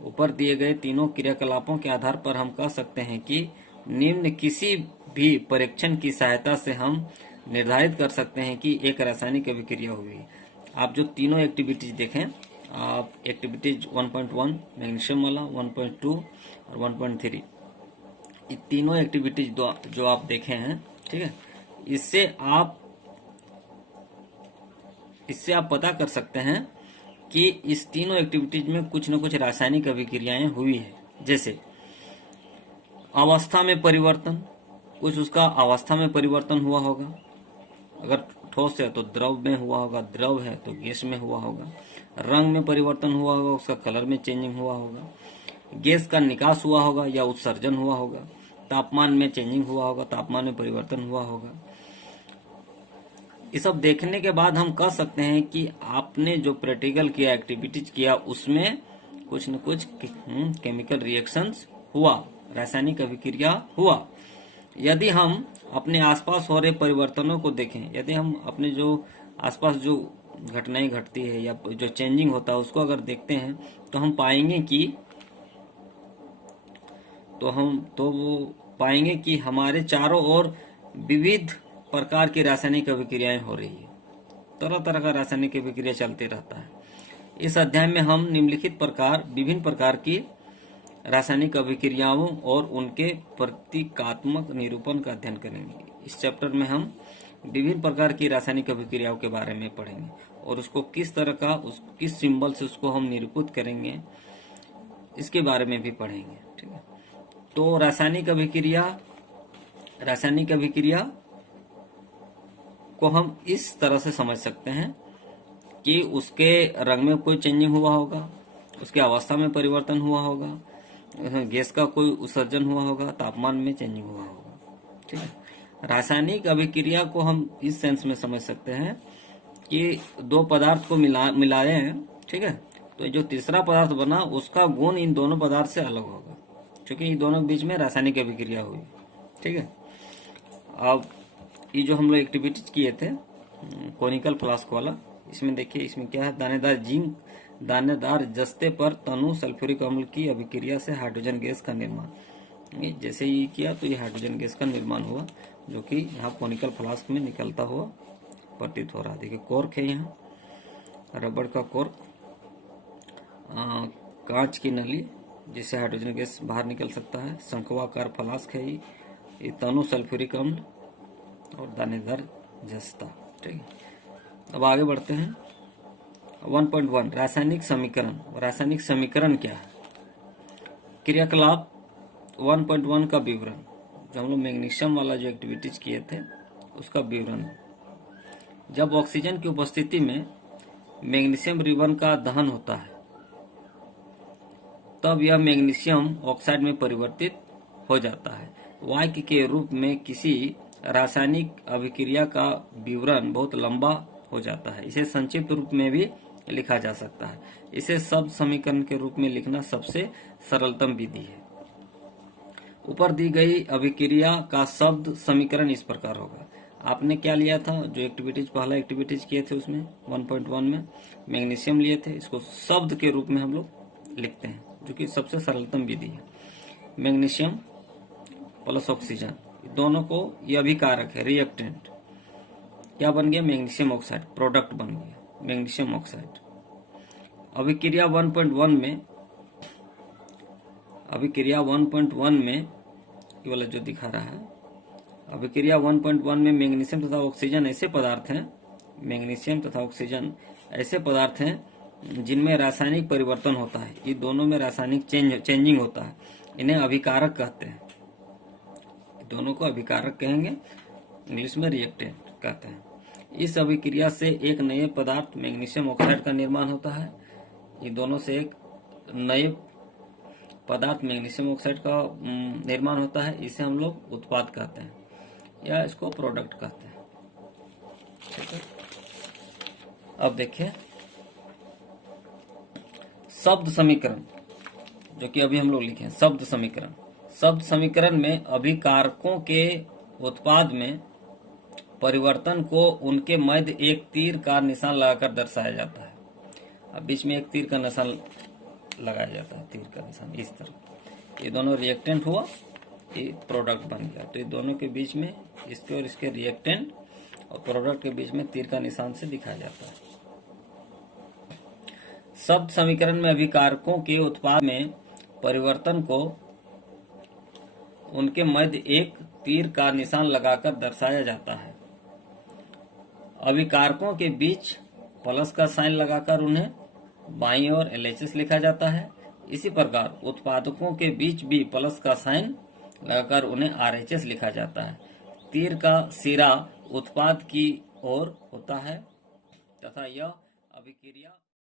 ऊपर दिए गए तीनों क्रियाकलापों के आधार पर हम कह सकते हैं कि निम्न किसी भी परीक्षण की सहायता से हम निर्धारित कर सकते हैं कि एक रासायनिक अभिक्रिया हुई। आप जो तीनों एक्टिविटीज देखें, आप एक्टिविटीज 1.1 मैग्नीशियम वाला, 1.2 और 1.3, ये तीनों एक्टिविटीज जो आप देखे हैं, ठीक है, इससे आप पता कर सकते हैं कि इस तीनों एक्टिविटीज में कुछ न कुछ रासायनिक अभिक्रियाएं हुई है। जैसे अवस्था में परिवर्तन, कुछ उसका अवस्था में परिवर्तन हुआ होगा, अगर ठोस है तो द्रव में हुआ होगा, द्रव है तो गैस में हुआ होगा, रंग में परिवर्तन हुआ होगा, उसका कलर में चेंजिंग हुआ होगा, गैस का निकास हुआ होगा या उत्सर्जन हुआ होगा, तापमान में चेंजिंग हुआ होगा, तापमान में परिवर्तन हुआ होगा। ये सब देखने के बाद हम कह सकते हैं कि आपने जो प्रैक्टिकल किया, एक्टिविटीज किया, उसमें कुछ न कुछ केमिकल रिएक्शंस हुआ, रासायनिक अभिक्रिया हुआ। यदि हम अपने आसपास हो रहे परिवर्तनों को देखें, यदि हम अपने जो आसपास जो घटनाएं घटती है या जो चेंजिंग होता है उसको अगर देखते हैं तो हम पाएंगे कि हमारे चारों ओर विविध प्रकार की रासायनिक अभिक्रियाएं हो रही है। तरह तरह का रासायनिक अभिक्रिया चलते रहता है। इस अध्याय में हम निम्नलिखित विभिन्न प्रकार की रासायनिक अभिक्रियाओं और उनके प्रतीकात्मक निरूपण का अध्ययन करेंगे। इस चैप्टर में हम विभिन्न प्रकार की रासायनिक अभिक्रियाओं के बारे में पढ़ेंगे और उसको किस तरह का किस सिंबल से उसको हम निरूपित करेंगे, इसके बारे में भी पढ़ेंगे। ठीक है, तो रासायनिक अभिक्रिया को हम इस तरह से समझ सकते हैं कि उसके रंग में कोई चेंजिंग हुआ होगा, उसके अवस्था में परिवर्तन हुआ होगा, गैस का कोई उत्सर्जन हुआ होगा, तापमान में चेंजिंग हुआ होगा। ठीक है, रासायनिक अभिक्रिया को हम इस सेंस में समझ सकते हैं कि दो पदार्थ को मिलाए हैं, ठीक है, तो जो तीसरा पदार्थ बना उसका गुण इन दोनों पदार्थ से अलग होगा, क्योंकि इन दोनों के बीच में रासायनिक अभिक्रिया हुई। ठीक है, अब ये जो हम लोग एक्टिविटीज किए थे कोनिकल फ्लास्क वाला, इसमें देखिए, इसमें क्या है, दानेदार जस्ते पर तनु सल्फ्यूरिक अम्ल की अभिक्रिया से हाइड्रोजन गैस का निर्माण। जैसे ये किया तो ये हाइड्रोजन गैस का निर्माण हुआ, जो कि यहाँ कोनिकल फ्लास्क में निकलता हुआ प्रतीत हो रहा है। देखिए कॉर्क है, यहाँ रबड़ का कॉर्क, कांच की नली जिससे हाइड्रोजन गैस बाहर निकल सकता है, शंक्वाकार फ्लास्क है, ये तनु सल्फ्यूरिक अम्ल और दानेदार जस्ता। ठीक है, अब आगे बढ़ते हैं। 1.1 रासायनिक समीकरण। रासायनिक समीकरण क्या है? क्रियाकलाप 1.1 का विवरण, जो हम लोग मैग्नीशियम वाला जो एक्टिविटीज किए थे उसका विवरण। जब ऑक्सीजन की उपस्थिति में मैग्नीशियम रिबन का दहन होता है तब यह मैग्नीशियम ऑक्साइड में परिवर्तित हो जाता है। वाक्य के रूप में किसी रासायनिक अभिक्रिया का विवरण बहुत लंबा हो जाता है। इसे संक्षिप्त रूप में भी लिखा जा सकता है। इसे शब्द समीकरण के रूप में लिखना सबसे सरलतम विधि है। ऊपर दी गई अभिक्रिया का शब्द समीकरण इस प्रकार होगा। आपने क्या लिया था, जो एक्टिविटीज पहला एक्टिविटीज किए थे उसमें 1.1 में मैग्नीशियम लिए थे, इसको शब्द के रूप में हम लोग लिखते हैं, जो कि सबसे सरलतम विधि है। मैग्नीशियम प्लस ऑक्सीजन, दोनों को यह भी कारक है, रिएक्टेंट क्या बन गया, मैग्नीशियम ऑक्साइड, प्रोडक्ट बन गया मैग्नीशियम ऑक्साइड। अभिक्रिया 1.1 में ये वाला जो दिखा रहा है, अभिक्रिया 1.1 में मैग्नीशियम तथा ऑक्सीजन ऐसे पदार्थ हैं, मैग्नीशियम तथा ऑक्सीजन ऐसे पदार्थ हैं जिनमें रासायनिक परिवर्तन होता है। ये दोनों में रासायनिक चेंजिंग होता है, इन्हें अभिकारक कहते हैं। दोनों को अभिकारक कहेंगे, इंग्लिश में रिएक्टेंट कहते हैं। इस अभिक्रिया से एक नए पदार्थ मैग्नीशियम ऑक्साइड का निर्माण होता है। ये दोनों से एक नए पदार्थ मैग्नीशियम ऑक्साइड का निर्माण होता है। इसे हम लोग उत्पाद कहते हैं या इसको प्रोडक्ट कहते हैं। ठीक है, अब देखिए शब्द समीकरण, जो कि अभी हम लोग लिखे हैं शब्द समीकरण। शब्द समीकरण में अभिकारकों के उत्पाद में परिवर्तन को उनके मध्य एक तीर का निशान लगाकर दर्शाया जाता है। अब बीच में एक तीर का निशान लगाया जाता है, तीर का निशान इस तरह। ये दोनों रिएक्टेंट हुआ, ये प्रोडक्ट बन गया। तो ये दोनों के बीच में, इसके और इसके रिएक्टेंट और प्रोडक्ट के बीच में तीर का निशान से दिखाया जाता है। शब्द समीकरण में अभिकारकों के उत्पाद में परिवर्तन को उनके मध्य एक तीर का निशान लगाकर दर्शाया जाता है। अभिकारकों के बीच प्लस का साइन लगाकर उन्हें बाईं ओर LHS लिखा जाता है। इसी प्रकार उत्पादकों के बीच भी प्लस का साइन लगाकर उन्हें RHS लिखा जाता है। तीर का सिरा उत्पाद की ओर होता है तथा यह अभिक्रिया